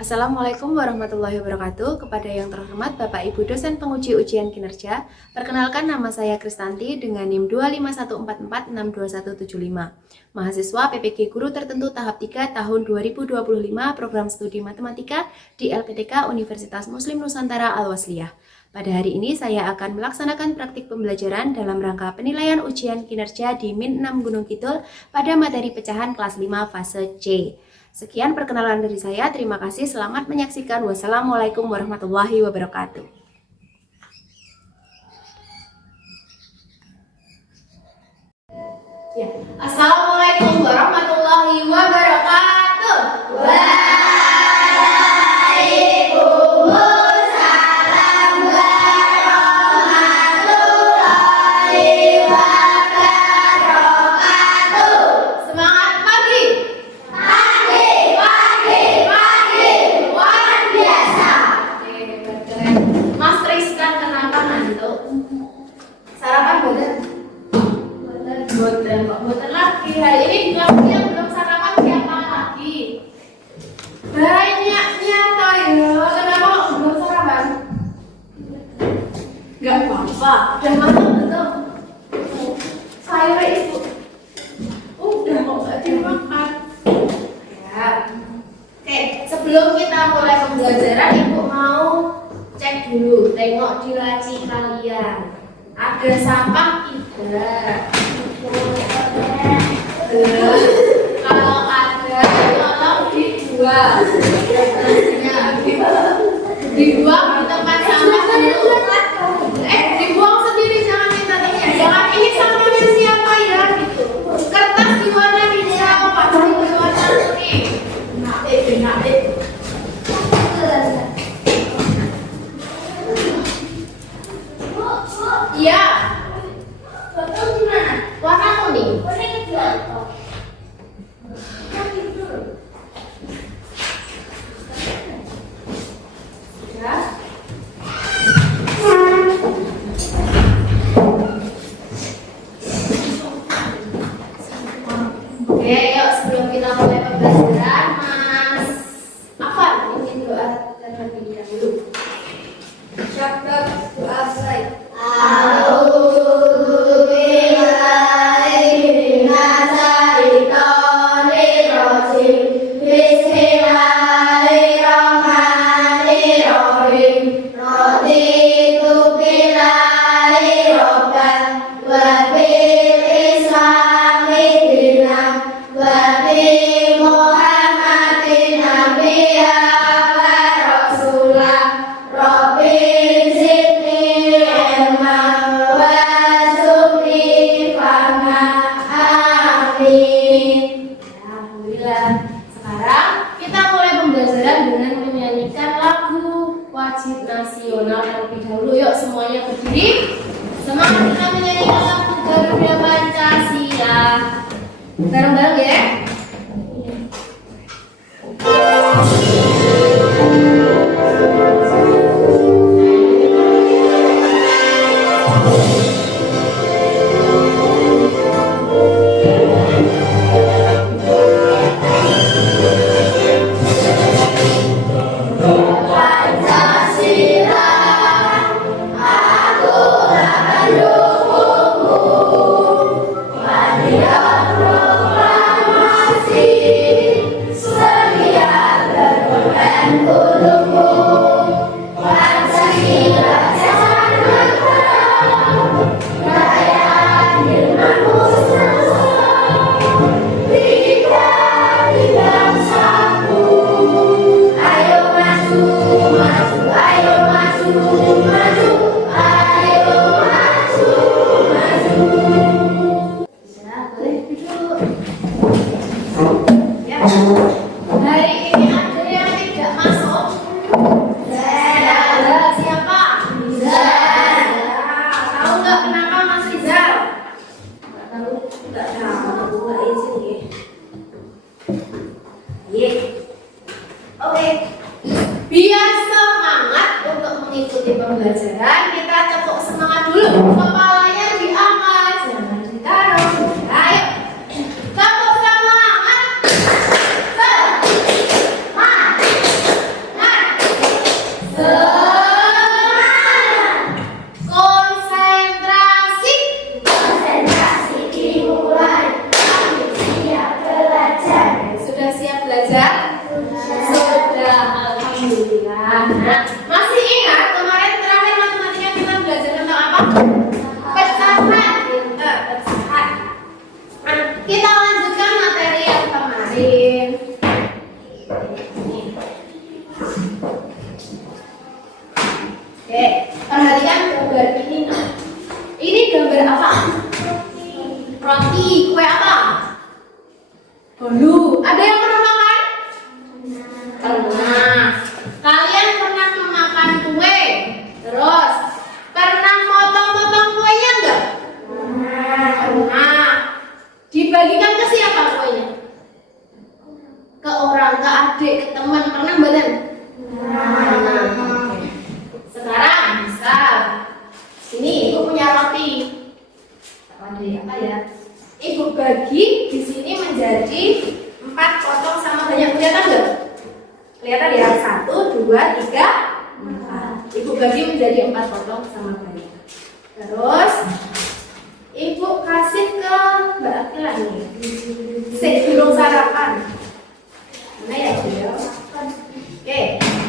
Assalamualaikum warahmatullahi wabarakatuh. Kepada yang terhormat Bapak Ibu dosen penguji ujian kinerja, perkenalkan nama saya Kristanti dengan NIM 25144627175. Mahasiswa PPG Guru Tertentu tahap 3 tahun 2025 program studi matematika di LPTK Universitas Muslim Nusantara Al-Wasliyah. Pada hari ini saya akan melaksanakan praktik pembelajaran dalam rangka penilaian ujian kinerja di Min 6 Gunung Kidul pada materi pecahan kelas 5 fase C. Sekian perkenalan dari saya, terima kasih, selamat menyaksikan. Wassalamualaikum warahmatullahi wabarakatuh. Assalamualaikum warahmatullahi wabarakatuh. Waalaikumsalam warahmatullahi wabarakatuh. Semangat pagi. Luar biasa. Mas Tristan kenapa ngantuk? Sarapan boten? Boten lagi. Hari ini di kelas yang belum sarapan siapa lagi? Banyaknya toh ya. Kenapa kok belum sarapan? Gak apa-apa. Udah makan belum? Sayur ibu. Udah kok gak dimakan. Ya. Oke, sebelum kita mulai pembelajaran, Ibu mau cek dulu, tengok di laci kalian. Ada sampah tidak? Kalau ada, tolong dibuang. Dibuang di tempat sampah dulu. Dibuang sendiri, jangan minta tanya. Jangan ini sampahnya siapa ya? Gitu. Kertas diwarna hijau, pasti diwarna kuning. Iya. Foto gimana? Warna kuning. Kuning itu apa? Ya. Oke, yuk sebelum kita mulai pembelajaran, Mas Afan ingin doa terlebih dahulu. Chapter doa selesai. Sekarang kita mulai pembelajaran dengan menyanyikan lagu wajib nasional terlebih dahulu. Yuk semuanya berdiri. Semangat kita menyanyikan lagu Garuda Pancasila. Bareng-bareng ya. Hari ini ada yang tidak masuk. Siapa? Tahu nggak kenapa Mas Rizal? Nggak tahu. Nggak izin ya. Oke. Biar semangat untuk mengikuti pembelajaran, kita tepuk semangat dulu. Kepalanya diangkat, jangan ditaruh. Ayo. Tepuk semangat. Bolu. Ada yang pernah makan? Pernah. Kalian pernah memakan kue? Terus pernah motong-motong kuenya enggak? Pernah. Dibagikan ke siapa kuenya? Ke orang, ke adik, ke teman. Pernah badan? Pernah. Sekarang bisa. Ini ibu punya roti. Apa ya? Ibu bagi di sini menjadi 4 potong sama banyak. Kelihatan nggak? Kelihatan ya? 1, 2, 3, 4. Ibu bagi menjadi 4 potong sama banyak. Terus ibu kasih ke Mbak Akila nih. Sebelum sarapan. Mana ya beliau? Oke,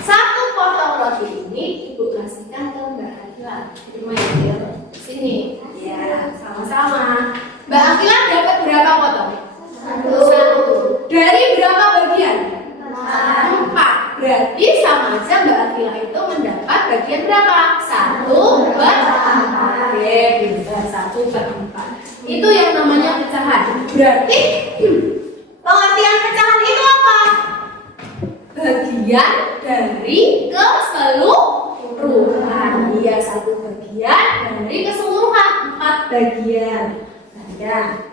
1 potong roti ini ibu kasihkan ke Mbak Akila. Terima ya, sini. Ya, sama-sama. Mbak Akila dapat berapa potong? 1. Dari berapa bagian? 4. Berarti sama aja Mbak Akila itu mendapat bagian berapa? 1/4. Oke, pintar. 1/4. Itu yang namanya pecahan. Berarti pengertian pecahan itu apa? Bagian dari keseluruhan. Iya, 1 bagian dari keseluruhan. 4 bagian.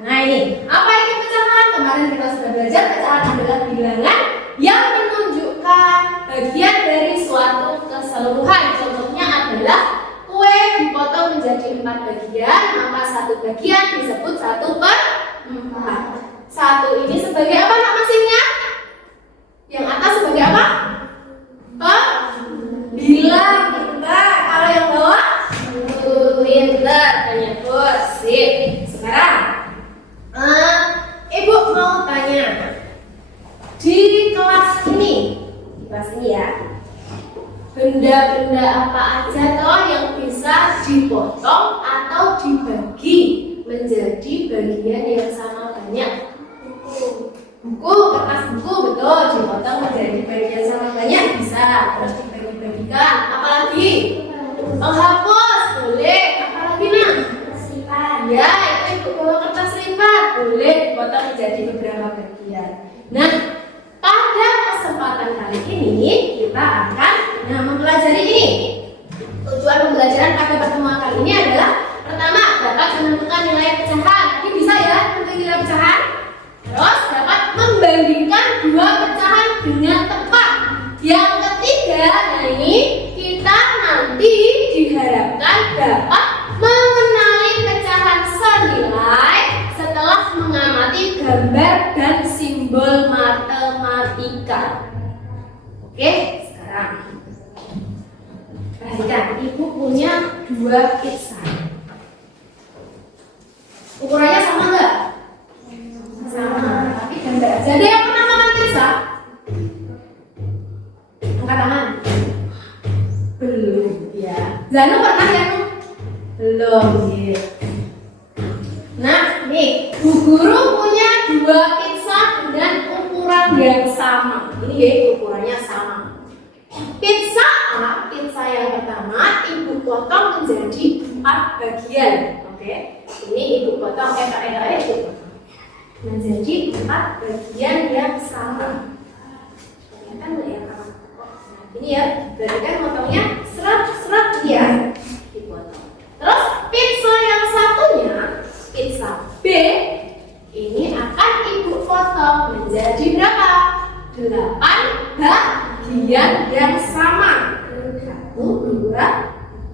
Nah ini, apa itu pecahan? Kemarin kita sudah belajar pecahan adalah bilangan yang menunjukkan bagian dari suatu keseluruhan. Contohnya adalah kue dipotong menjadi 4 bagian, maka 1 bagian disebut 1/4. 1 ini sebagai apa nak mesinnya? Yang atas sebagai apa? Bilang kita. Kalau yang bawah? Pintar, tanya sip. Sekarang ibu mau tanya, di kelas ini ya, benda-benda apa aja toh yang bisa dipotong atau dibagi menjadi bagian yang sama banyak? Buku, kertas buku, betul, dipotong menjadi bagian sama banyak bisa, terus dibagi-bagikan. Apalagi penghapus, boleh. Apalagi nak? Ya, itu ibu bawa kertas lipat, boleh dipotong menjadi beberapa bagian. Nah, pada kesempatan kali ini kita akan mempelajari ini. Tujuan pembelajaran pada pertemuan kali ini adalah pertama, dapat menentukan nilai pecahan. Ini bisa ya, menentukan nilai pecahan. Terus dapat membandingkan 2 pecahan dengan tepat. Yang ketiga, nah ini kita nanti diharapkan dapat mengenali pecahan senilai setelah mengamati gambar dan simbol matematika. Oke, sekarang perhatikan, ibu punya 2 pizza. Ukurannya sama nggak? Sama, tapi gambar aja. Ada yang pernah makan pizza? Angkat tangan. Belum, ya. Zanu pernah ya? Belum, ya. Nah, nih, Bu Guru punya 2 pizza dengan ukuran yang sama. Ini ya, ukurannya sama. Pizza A, pizza yang pertama, ibu potong menjadi 4 bagian. Oke, ini ibu potong, ibu potong menjadi 4 bagian yang sama. Kelihatan nggak ya kawan? Nah, ini ya, berarti kan potongnya serat-serat ya, dipotong. Terus pizza yang satunya, pizza B, ini akan ibu potong menjadi berapa? 8 bagian yang sama. 1, 2,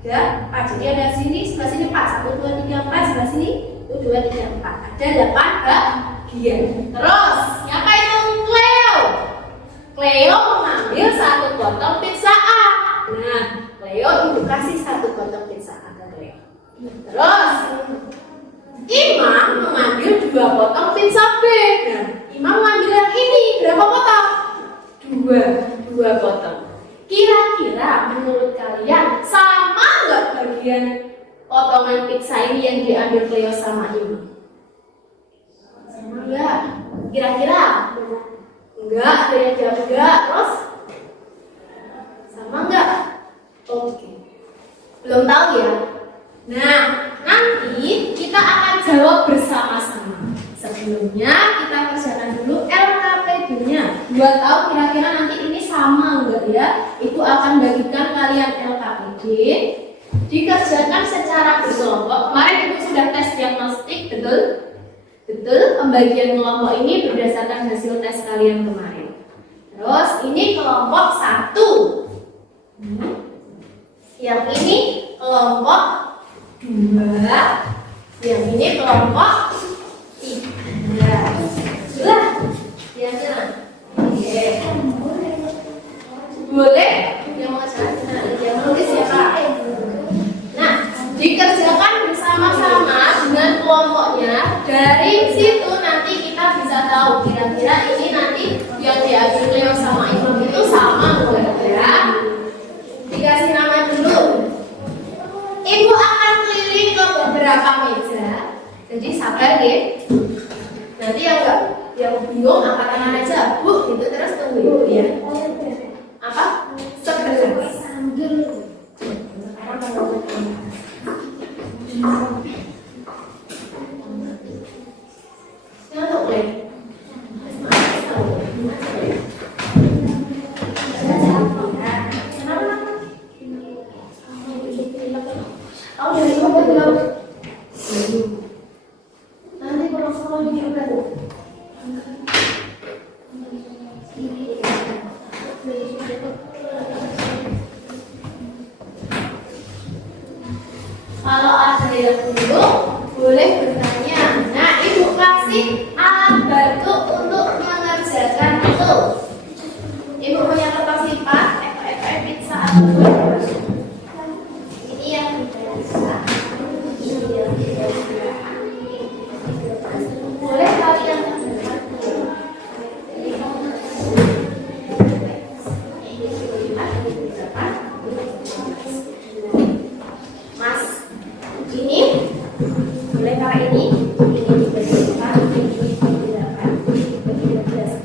3, 4. Jadi ada sini, sebelah sini 4. 1, 2, 3, 4. Sebelah sini 1, 2, 3, 4. Ada 8 bagian. Terus, siapa itu? Cleo. Cleo mengambil 1 potong pizza A. Nah, Cleo ibu kasih 1 potong pizza A ke Cleo. Terus, Imam mengambil 2 potong pizza B. Nah, Imam mengambil yang ini. Berapa potong? 2 potong. Kira-kira menurut kalian sama nggak bagian potongan pizza ini yang diambil Cleo sama Imam? Sama nggak? Kira-kira? Enggak, ada yang jawab enggak. Terus? Sama nggak? Oke. Belum tahu ya? Nah, nanti kita akan jawab bersama-sama. Sebelumnya kita kerjakan dulu Buat tahu kira-kira nanti ini sama enggak ya? Itu akan bagikan kalian LKPD dikerjakan secara berkelompok. Kemarin Ibu sudah tes diagnostik, betul? Betul, pembagian kelompok ini berdasarkan hasil tes kalian kemarin. Terus ini kelompok 1. Yang ini kelompok 2. Yang ini kelompok 3. Sudah? Kira-kira? Oke. Boleh? Yang mau yang menulis ya Pak? Nah, dikerjakan bersama-sama dengan kelompoknya. Dari situ nanti kita bisa tahu kira-kira ini nanti yang diambil Leo sama Imam itu sama enggak ya? Dikasih nama dulu. Ibu akan keliling ke beberapa meja. Jadi sabar ya. Nanti yang bingung angkat tangan aja, Bu, gitu terus tunggu Ibu ya. Apa? 11. Nanti kalau sama juga kalau ada yang bingung boleh bertanya. Nah, Ibu kasih alat bantu untuk mengerjakan itu. Ibu punya kertas lipat, pizza atau ini yang bisa. Ini yang bisa. Boleh kalian Mas, ini boleh pakai ini dibagi 4, ini dibagi 8, ini dibagi 12.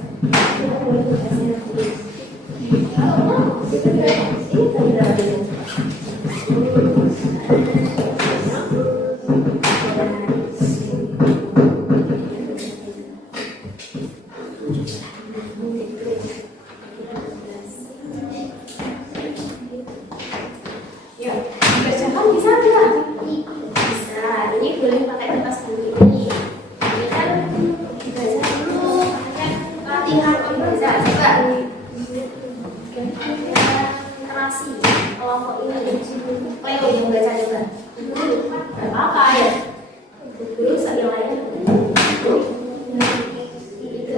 Kita boleh dikasih nanti. Kalau ini tadi ya, dikerjakan bisa nggak? Bisa. Ini boleh pakai kertas dulu ini. Ini kan dibaca dulu, pakai latihan membaca. Coba. Terasi kelompok ini. Leo yang membaca juga. Gak apa-apa ya. Guru yang lain.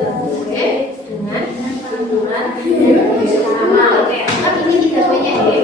Oke. Dengan panduan sama. Oke. Kan ini 3 banyak ya.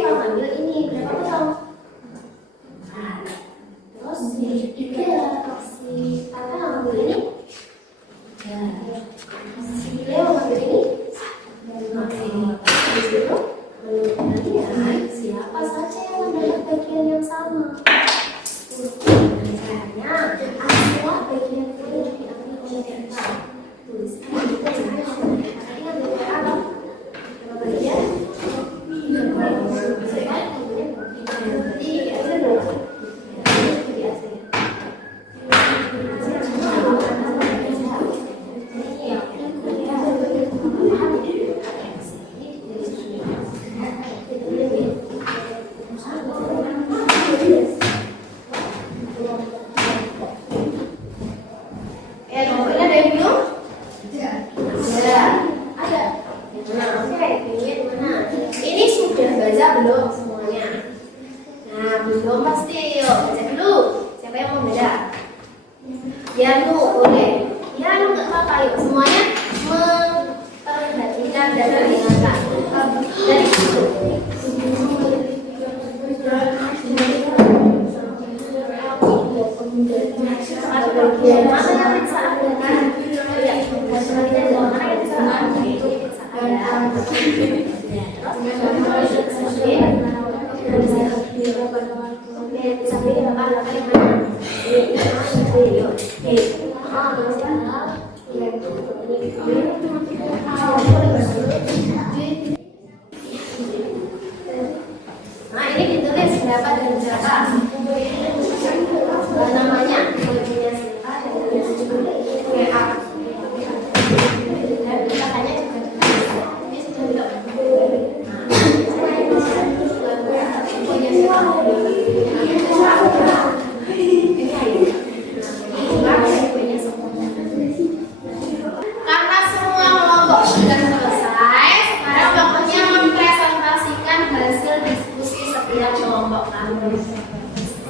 Mau ambil ini berapa potong? Terus si Tata ambil ini. Si Leo ambil ini. Habis itu kemudian siapa saja yang mendapat bagian yang sama? Caranya semua bagian itu diambil oleh kita. Tuliskan di pojok. Nanti ambil apa? Bagian ada. Nah, oke, ini sudah baca belum semuanya? Nah, belum pasti. Yuk, baca dulu. Siapa yang mau baca? Ya, lu boleh. Ya, lu nggak apa-apa. Yuk, semuanya memperhatikan dan mendengarkan. Dari situ. Mana yang bisa ada? Ya, mana yang bisa nah, ini ditulis berapa dan berapa namanya WA. Karena semua kelompok sudah selesai, sekarang waktunya mempresentasikan hasil diskusi setiap kelompok kamu.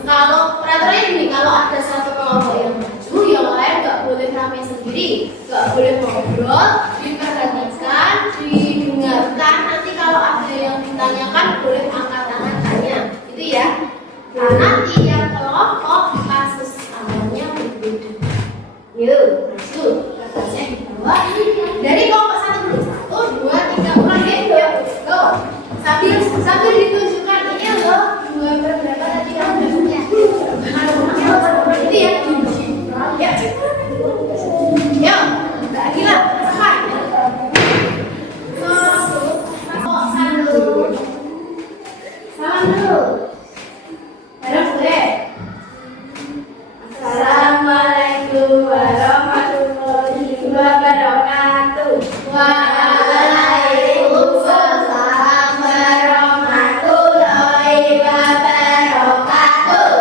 Kalau peraturannya gini, kalau ada satu kelompok yang maju, yang lain nggak boleh ramai sendiri, nggak boleh ngobrol, diperhatikan, didengarkan. Nanti kalau ada yang ditanyakan, boleh angkat tangan tanya, gitu ya. Karena tiap kelompok kasus awalnya berbeda. Yuk, maju. Kertasnya dibawa dari kelompok 1 dulu. 1, 2, 3, ulang ya. Yuk, go. Sambil ditunjukkan ini loh. 2 berapa tadi kamu dapatnya? Itu ya. Ya. Yuk, Mbak Agila, cepat. Salam dulu. Bareng boleh. Assalamualaikum warahmatullahi wabarakatuh. Waalaikumsalam warahmatullahi wabarakatuh.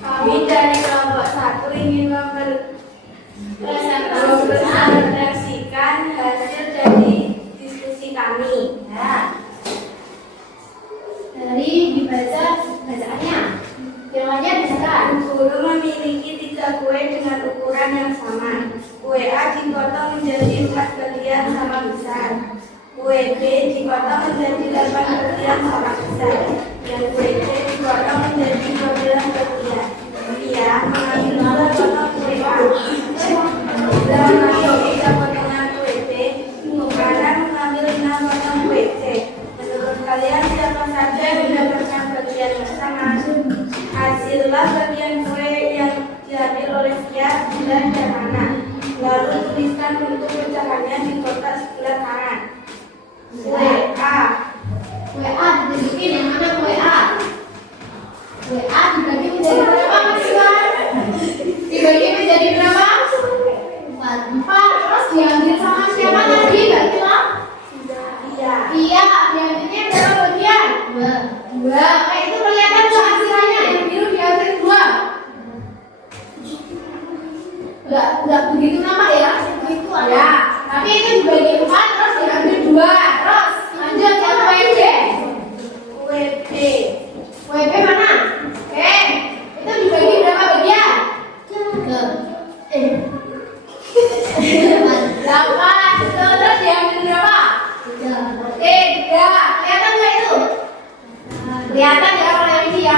Kami dari kelompok 1 ingin mempresentasikan hasil dari diskusi kami. Ya. Dari dibaca bacaannya. Firmannya dibacakan. Guru memiliki 3 kue dengan ukuran yang sama. Kue A dipotong menjadi 4 bagian sama besar. Kue B dipotong menjadi 8 bagian sama besar. Dan kue C dipotong menjadi 12 bagian. Dia mengambil 2 potong kue A dan mengambil 3 potongan kue B. Tukaran mengambil 6 potong kue C. Menurut kalian siapa saja yang mendapatkan bagian yang sama? Hasillah bagian kue yang diambil oleh dia dan mana. Lalu tuliskan bentuk pecahannya di kotak sebelah kanan. Kue A. Kue A ditunjukin yang mana kue A? Kue A dibagi menjadi berapa Mas Iwan? Dibagi menjadi berapa? 4. Terus diambil sama siapa tadi Mbak Kila? Iya, diambilnya berapa bagian? 2. Kayak itu kelihatan tuh hasilnya yang biru diambil 2. Enggak begitu nama ya? Begitu ya. Tapi itu dibagi 4 terus diambil 2. Terus lanjut yang kue B. Kue B. Kue B mana? Itu dibagi berapa bagian? 8. Terus diambil berapa? 3. Kelihatan nggak itu? Kelihatan ya kalau yang ini ya,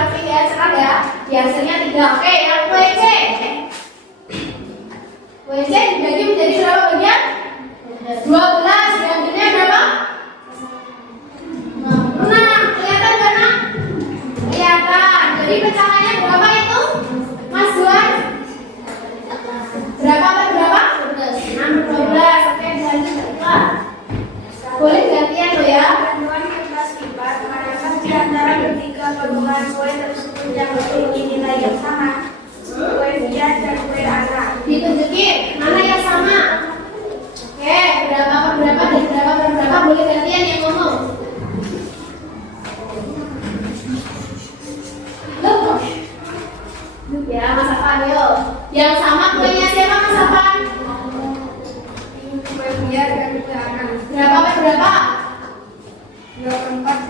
serang ya. Di hasilnya 3. Oke, yang kue C. Kue C dibagi menjadi berapa bagian? 12. Diambilnya berapa? 6. Kelihatan nggak nak? Kelihatan. Jadi pecahannya berapa itu? Mas Juan? Berapa per berapa? 6/12. Oke, lanjut Kak. Boleh gantian lo ya. Bantuan kertas lipat, manakah di antara ketiga potongan kue tersebut yang memiliki nilai yang sama? Kue Bia dan kue Ana. Ditunjukin mana yang sama. Oke, berapa per berapa dan berapa per berapa, boleh gantian yang ngomong. Loh. Ya, Mas Afan yuk. Yang sama kuenya siapa Mas Afan? Kue Bia dan kue Ana. Berapa per berapa? 24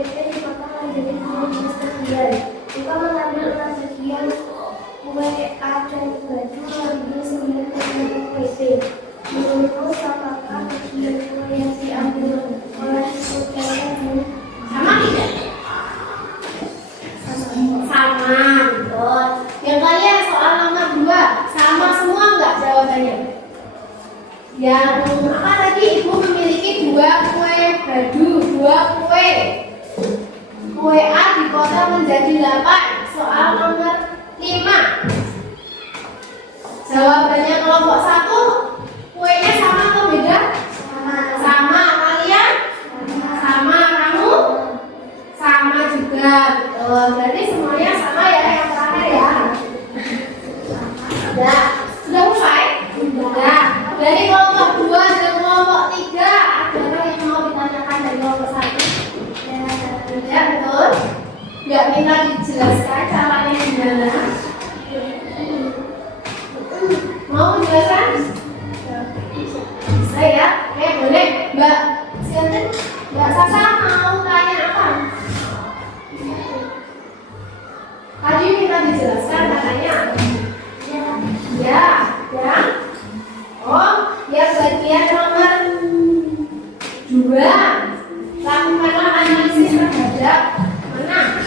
kue P dipotong menjadi 12/9. Jika mengambil 4 bagian kue A dan baju mengambil 9 bagian kue P. Menurutmu apakah bagian kue yang diambil oleh saudara dan Sama tidak? Sama, betul. Yang kalian soal nomor 2, sama semua nggak jawabannya? Yang apa tadi? Ibu memiliki 2 kue baju, 2 kue. Kue A dipotong menjadi 8. Soal nomor 5. Jawabannya kelompok 1. Kuenya sama atau beda? Sama. Kalian? Sama. Kamu? Sama juga. Betul. Berarti semuanya sama ya yang terakhir ya. Sudah selesai? Sudah. Dari kelompok 2 dan kelompok 3 adakah yang mau ditanyakan dari kelompok 1? Ya, betul. Nggak minta dijelaskan caranya gimana? Mau menjelaskan? Bisa ya? Oke, boleh. Mbak silakan. Mbak Sasa mau tanya apa? Tadi minta dijelaskan katanya. Ya. Oh, yang bagian nomor 2. Lakukanlah analisis terhadap mana?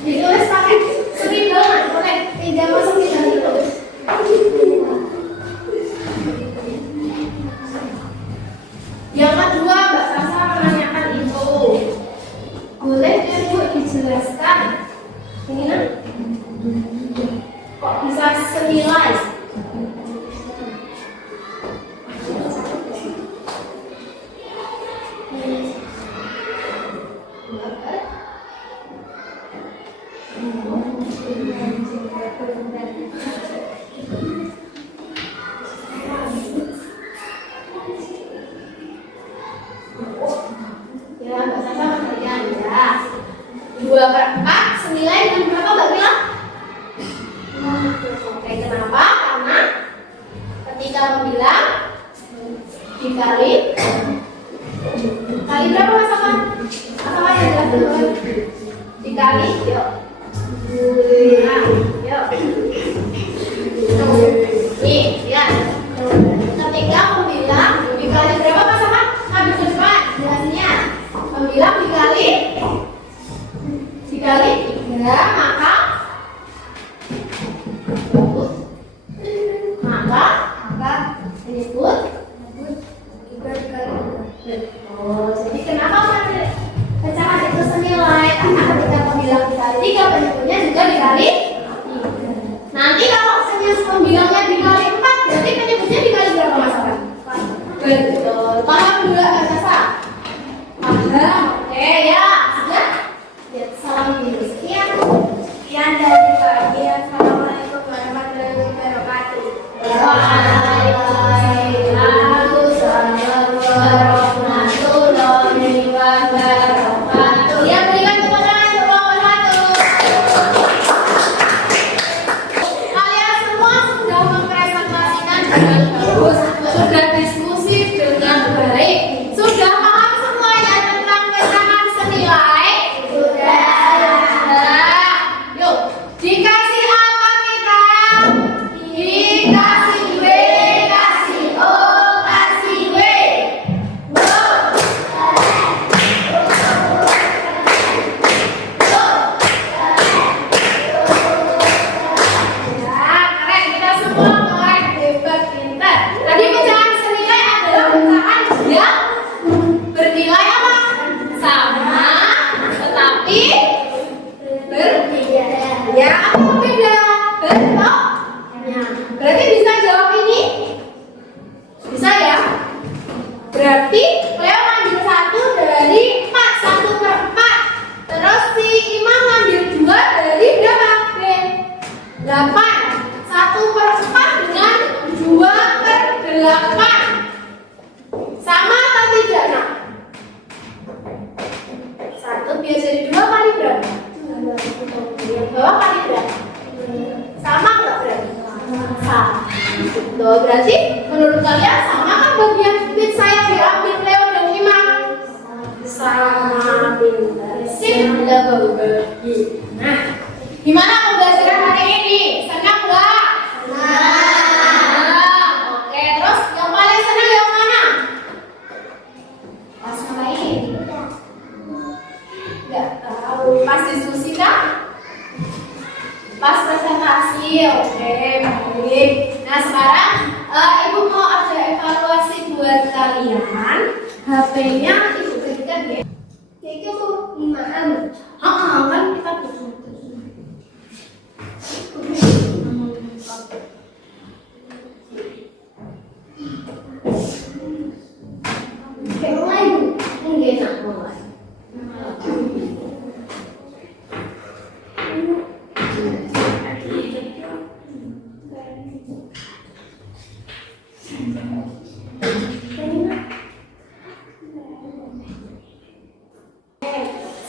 Ditulis pakai spidol, boleh? Tidak masuk di dalam ditulis. Yang kedua, Mbak Sasa menanyakan itu. Boleh Ibu dijelaskan? Ini kan? Kok bisa senilai? Ya, Mbak Sasa mengerjakan ya. 2/4 senilai dengan berapa Mbak Mila? Oke, kenapa? Karena ketika membilang dikali berapa masakan? Masakan yang jelas dulu. Dikali, yuk. Nah, yuk. Nih, lihat. Ketika membilang dikali berapa masakan? Ambil ke depan, jelasnya. Membilang dikali 3, maka disebut. Oh, jadi kenapa pecahan itu senilai? Karena ketika pembilang dikali 3, penyebutnya juga dikali. Nanti kalau pembilangnya dikali 4, berarti penyebutnya dikali berapa masakan? Betul. Paham juga Kak Sasa? Paham. Oke ya, sudah. Ya, salam dulu. Sekian dari pagi. Assalamualaikum warahmatullahi wabarakatuh. Sudah diskusi dengan baik. Sudah paham semuanya tentang pecahan senilai? Sudah. Yuk, dikasih apa kita? Dikasih B, kasih O, kasih W. Ya, keren kita semua keren, hebat, pintar. Tadi pecahan senilai adalah pecahan yang bernilai apa? Sama, tetapi berbeda. Ya, apa beda? Bentuk. Berarti bisa jawab ini? Bisa ya? Berarti Leo ambil 1 dari 4, 1/4. Terus si Imam ngambil 2 dari berapa? 8. 1/4 dengan 2/8. Sama atau tidak, nak? 1 biasa jadi 2 kali berapa? Yang bawah kali berapa? Sama nggak berarti? Sama. Tuh, berarti menurut kalian sama kan bagian pizza yang diambil Leo dan Imam? Sama. Sip, berbagi. Nah, gimana pembelajaran hari ini? Senang nggak? Senang. Oke, terus yang paling senang yang mana? Pas ngapain? Nggak tahu. Pas diskusi kah? Pas presentasi. Oke, baik. Nah, sekarang Ibu mau ada evaluasi buat kalian. HP-nya Ibu berikan ya. Kayaknya mau 5-an. Kan kita butuh. Kayak mulai Bu. Enggak enak mulai.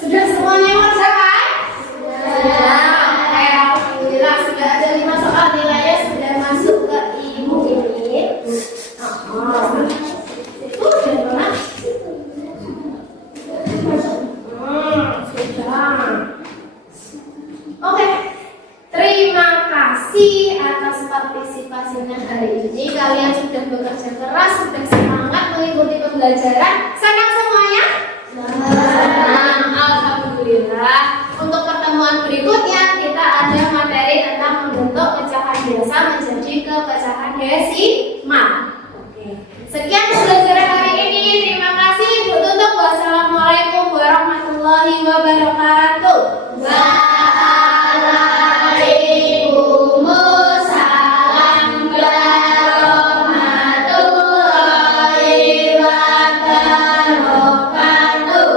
Sudah semuanya mengerjakan? Sudah. Alhamdulillah sudah ada 5 soal nilainya sudah masuk ke Ibu ini. Itu sudah mana? Sudah. Oke. Terima kasih atas partisipasinya hari ini. Kalian sudah bekerja keras, sudah semangat mengikuti pembelajaran. Senang semuanya? Senang. Alhamdulillah. Untuk pertemuan berikutnya kita ada materi tentang membentuk pecahan biasa menjadi kepecahan desimal. Oke. Sekian pembelajaran hari ini. Terima kasih. Bu tutup. Wassalamualaikum warahmatullahi wabarakatuh. Waalaikumsalam warahmatullahi wabarakatuh.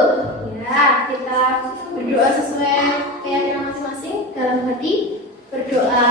Ya, kita berdoa sesuai keyakinan masing-masing dalam hati. Berdoa